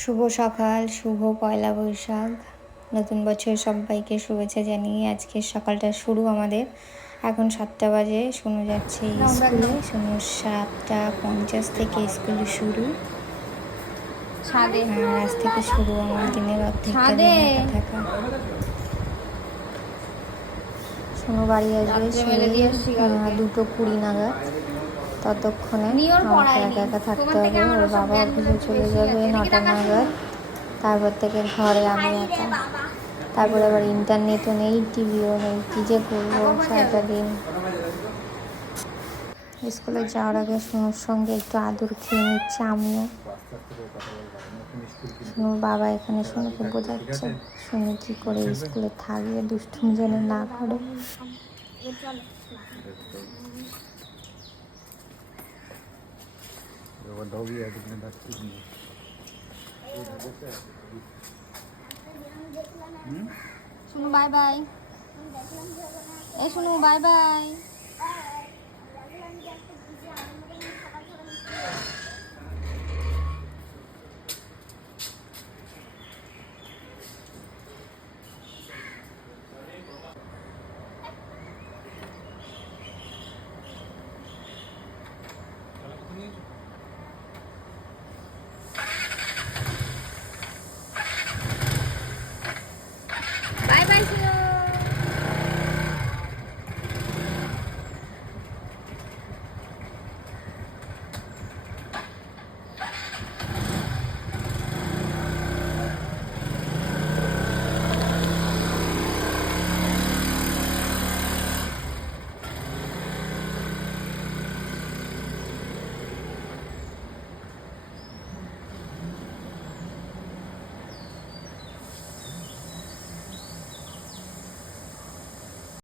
শুভ সকাল, শুভ পয়লা বৈশাখ। নতুন বছর সবাইকে শুভেচ্ছা জানিয়ে আজকের সকালটা শুরু আমাদের। এখন 7টা বাজে, শোনো যাচ্ছে স্কুলে। শোনো 7:50 থেকে স্কুলে শুরু। আজ থেকে শুরু আমার দিনের অর্ধেকটা দিন একা থাকা। শোনো বাড়ি আসবে সেই 2:20 নাগাদ। ততক্ষণে আমাকে একা একা থাকতে হবে। ওর বাবা অফিসে চলে যাবে 9টা নাগাদ। তারপর থেকে ঘরে আমি একা। তারপরে আবার ইন্টারনেটও নেই, টিভিও নেই, কী যে করবো সারাটা দিন। স্কুলে যাওয়ার আগে সোনুর সঙ্গে একটু আদর খেয়ে নিচ্ছে আমিও। সোনুর বাবা এখানে সোনুকে বোঝাচ্ছে সোনু কী করে স্কুলে থাকবে, দুষ্টুমি যেন না করে। Sonu bye bye. এই সোনু বাই বাই।